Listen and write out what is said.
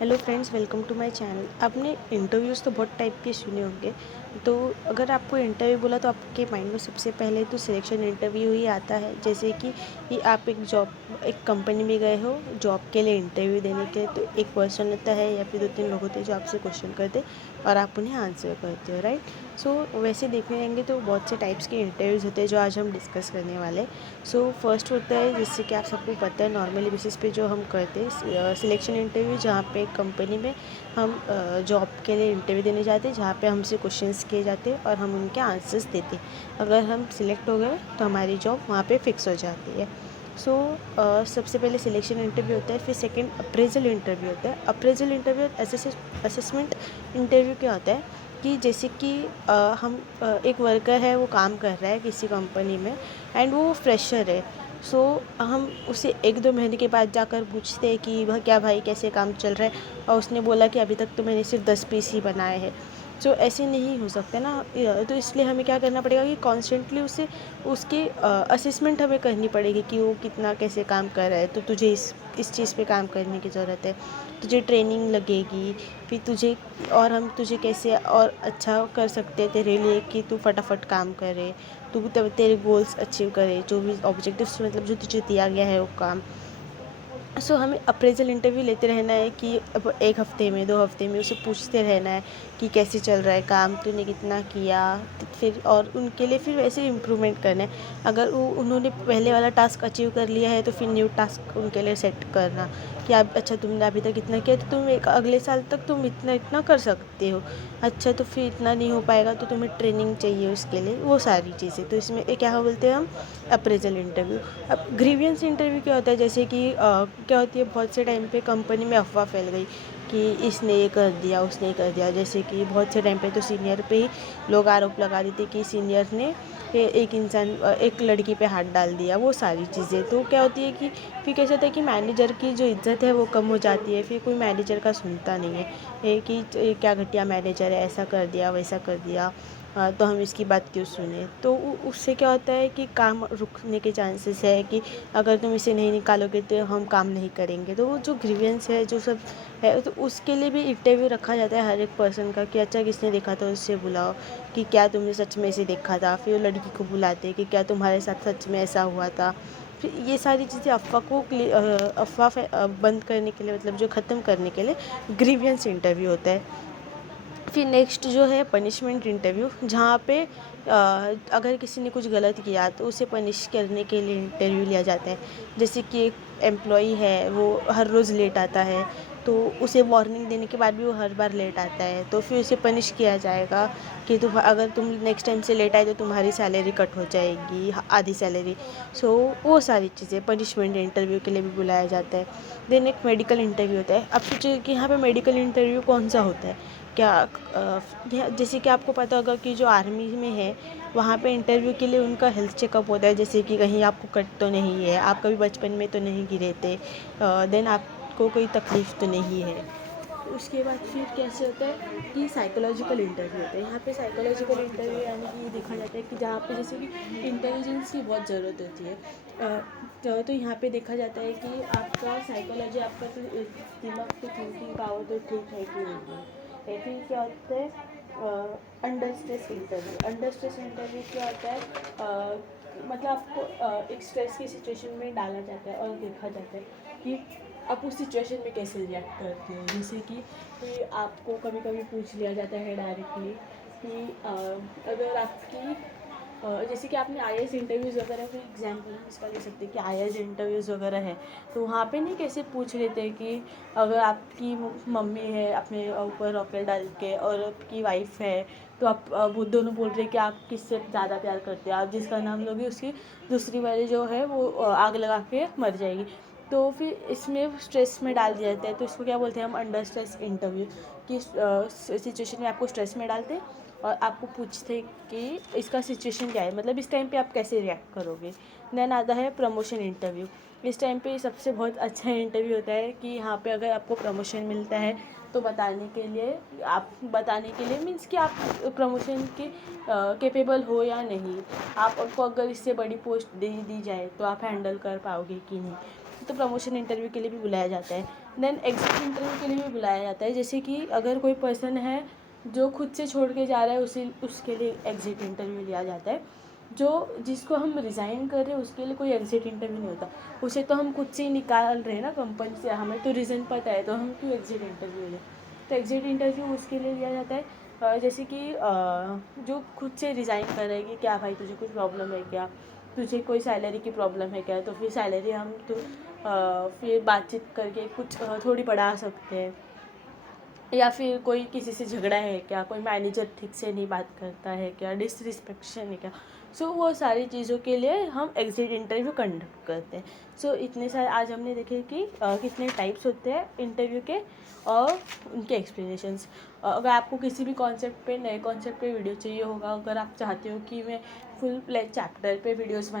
Hello friends, welcome to my channel. आपने interviews तो बहुत टाइप के सुने होंगे। तो अगर आपको इंटरव्यू बोला तो आपके माइंड में सबसे पहले तो सिलेक्शन इंटरव्यू ही आता है। जैसे कि आप एक कंपनी में गए हो जॉब के लिए इंटरव्यू देने के लिए, तो एक पर्सन होता है या फिर 2-3 लोग होते हैं जो आपसे क्वेश्चन करते हैं और आप उन्हें आंसर करते हो, राइट। सो वैसे देखने जाएंगे तो बहुत से टाइप्स के इंटरव्यूज़ होते हैं जो आज हम डिस्कस करने वाले हैं। सो फर्स्ट होता है, जिससे कि आप सबको पता है, नॉर्मली बेसिस पे जो हम करते हैं सिलेक्शन इंटरव्यू, जहाँ पे कंपनी में हम जॉब के लिए इंटरव्यू देने जाते हैं, जहाँ पे हमसे क्वेश्चंस किए जाते हैं और हम उनके आंसर्स देते हैं। अगर हम सिलेक्ट हो गए तो हमारी जॉब वहाँ पे फिक्स हो जाती है। सो सबसे पहले सिलेक्शन इंटरव्यू होता है, फिर सेकंड अप्रेजल इंटरव्यू होता है। अप्रेजल इंटरव्यू असेसमेंट इंटरव्यू क्या होता है कि जैसे कि हम एक वर्कर है, वो काम कर रहा है किसी कंपनी में एंड वो फ्रेशर है। सो हम उसे 1-2 महीने के बाद जाकर पूछते हैं कि वह क्या भाई, कैसे काम चल रहा है, और उसने बोला कि अभी तक तो मैंने सिर्फ 10 पीस ही बनाए हैं। सो ऐसे नहीं हो सकते ना। तो इसलिए हमें क्या करना पड़ेगा कि कॉन्स्टेंटली उसे उसकी असेसमेंट हमें करनी पड़ेगी कि वो कितना कैसे काम कर रहा है। तो तुझे इस चीज़ पे काम करने की ज़रूरत है, तुझे ट्रेनिंग लगेगी, फिर तुझे और हम तुझे कैसे और अच्छा कर सकते हैं तेरे लिए कि तू फटाफट काम करे, तू तब तेरे गोल्स अचीव करे, जो भी ऑब्जेक्टिव्स मतलब जो तुझे दिया गया है वो काम। सो हमें अप्रेजल इंटरव्यू लेते रहना है कि अब 1 हफ्ते में, 2 हफ्ते में उसे पूछते रहना है कि कैसे चल रहा है काम, तूने कितना किया। फिर और उनके लिए फिर वैसे इम्प्रूवमेंट करना है। अगर वो उन्होंने पहले वाला टास्क अचीव कर लिया है तो फिर न्यू टास्क उनके लिए सेट करना कि आप अच्छा तुमने अभी तक इतना किया तो तुम एक अगले साल तक तुम इतना इतना कर सकते हो। अच्छा तो फिर इतना नहीं हो पाएगा तो तुम्हें ट्रेनिंग चाहिए उसके लिए, वो सारी चीज़ें। तो इसमें क्या बोलते हैं हम, अप्रेजल इंटरव्यू। अब ग्रीवियंस इंटरव्यू क्या होता है, जैसे कि क्या होती है, बहुत से टाइम पे कंपनी में अफवाह फैल गई कि इसने ये कर दिया, उसने ये कर दिया। जैसे कि बहुत से टाइम पे तो सीनियर पे ही लोग आरोप लगा देते कि सीनियर ने एक लड़की पे हाथ डाल दिया, वो सारी चीज़ें। तो क्या होती है कि फिर कैसे होता है कि मैनेजर की जो इज्जत है वो कम हो जाती है, फिर कोई मैनेजर का सुनता नहीं है। ये कि ये क्या घटिया मैनेजर है, ऐसा कर दिया वैसा कर दिया, तो हम इसकी बात क्यों सुने। तो उससे क्या होता है कि काम रुकने के चांसेस है कि अगर तुम इसे नहीं निकालोगे तो हम काम नहीं करेंगे। तो वो जो ग्रीवियंस है जो सब है, तो उसके लिए भी इंटरव्यू रखा जाता है हर एक पर्सन का कि अच्छा किसने देखा था उससे बुलाओ, कि क्या तुमने सच में इसे देखा था। फिर वो लड़की को बुलाते कि क्या तुम्हारे साथ सच में ऐसा हुआ था। फिर ये सारी चीज़ें बंद करने के लिए, मतलब जो ख़त्म करने के लिए ग्रीवियंस इंटरव्यू होता है। फिर नेक्स्ट जो है पनिशमेंट इंटरव्यू, जहाँ पे अगर किसी ने कुछ गलत किया तो उसे पनिश करने के लिए इंटरव्यू लिया जाता है। जैसे कि एक एम्प्लॉई है, वो हर रोज़ लेट आता है, तो उसे वार्निंग देने के बाद भी वो हर बार लेट आता है, तो फिर उसे पनिश किया जाएगा कि अगर तुम नेक्स्ट टाइम से लेट आए तो तुम्हारी सैलरी कट हो जाएगी, आधी सैलरी। सो वो सारी चीज़ें पनिशमेंट इंटरव्यू के लिए भी बुलाया जाता है। देन एक मेडिकल इंटरव्यू होता है। अब सोचिए कि यहाँ पे मेडिकल इंटरव्यू कौन सा होता है। क्या जैसे कि आपको पता होगा कि जो आर्मी में है, वहाँ पे इंटरव्यू के लिए उनका हेल्थ चेकअप होता है, जैसे कि कहीं आपको कट तो नहीं है, आप कभी बचपन में तो नहीं गिरे थे, देन आपको कोई तकलीफ़ तो नहीं है। उसके बाद फिर कैसे होता है कि साइकोलॉजिकल इंटरव्यू होता है। यहाँ पे साइकोलॉजिकल इंटरव्यू यानी कि ये देखा जाता है कि जहाँ पे जैसे कि इंटेलिजेंस की बहुत ज़रूरत होती है। तो यहाँ पे देखा जाता है कि आपका साइकोलॉजी, आपका तो दिमाग की थिंकिंग पावर तो ठीक है कि नहीं है। फिर क्या होता है under stress interview. Under stress interview क्या होता है, मतलब आपको एक स्ट्रेस की सिचुएशन में डाला जाता है और देखा जाता है कि आप उस सिचुएशन में कैसे रिएक्ट करते हो। जैसे कि आपको कभी कभी पूछ लिया जाता है डायरेक्टली कि अगर आपकी जैसे कि आपने आईएएस इंटरव्यूज़ वगैरह का एग्जाम्पल हम इसका ले सकते हैं कि आईएएस इंटरव्यूज़ वगैरह है, तो वहाँ पे नहीं कैसे पूछ लेते हैं कि अगर आपकी मम्मी है अपने ऊपर रॉकेट डाल के और आपकी वाइफ है, तो आप वो दोनों बोल रहे हैं कि आप किससे ज़्यादा प्यार करते हो, आप जिसका नाम लोगे उसकी दूसरी वाली जो है वो आग लगा के मर जाएगी। तो फिर इसमें स्ट्रेस में डाल दिया जाता है, तो इसको क्या बोलते हैं हम, अंडर स्ट्रेस इंटरव्यू। कि सिचुएशन में आपको स्ट्रेस में डालते हैं और आपको पूछते कि इसका सिचुएशन क्या है, मतलब इस टाइम पे आप कैसे रिएक्ट करोगे। देन आता है प्रमोशन इंटरव्यू। इस टाइम पे सबसे बहुत अच्छा इंटरव्यू होता है कि यहाँ पे अगर आपको प्रमोशन मिलता है तो बताने के लिए मीन्स कि आप प्रमोशन के कैपेबल हो या नहीं, आपको अगर इससे बड़ी पोस्ट दे दी जाए तो आप हैंडल कर पाओगे कि नहीं। तो प्रमोशन इंटरव्यू के लिए भी बुलाया जाता है। देन एग्जिट इंटरव्यू के लिए भी बुलाया जाता है, जैसे कि अगर कोई पर्सन है जो खुद से छोड़ के जा रहा है उसके लिए एग्जिट इंटरव्यू लिया जाता है। जिसको हम रिज़ाइन कर रहे हैं उसके लिए कोई एग्जिट इंटरव्यू नहीं होता, उसे तो हम खुद से ही निकाल रहे हैं ना कंपनी से, हमें तो रीज़न पता है, तो हम क्यों एग्जिट इंटरव्यू लें। तो एग्जिट इंटरव्यू उसके लिए लिया जाता है जैसे कि जो खुद से रिज़ाइन कर रहे हैं कि क्या भाई तुझे कुछ प्रॉब्लम है क्या, तुझे कोई सैलरी की प्रॉब्लम है क्या, तो फिर सैलरी हम तो फिर बातचीत करके कुछ थोड़ी बढ़ा सकते हैं। या फिर कोई किसी से झगड़ा है क्या, कोई मैनेजर ठीक से नहीं बात करता है क्या, डिसरिस्पेक्शन है क्या। सो वो सारी चीज़ों के लिए हम एग्जिट इंटरव्यू कंडक्ट करते हैं। सो इतने सारे आज हमने देखे कि कितने टाइप्स होते हैं इंटरव्यू के और उनके एक्सप्लेनेशंस। अगर आपको किसी भी कॉन्सेप्ट पे, नए कॉन्सेप्ट पे वीडियो चाहिए होगा, अगर आप चाहते हो कि मैं फुल प्लेज चैप्टर पे वीडियोस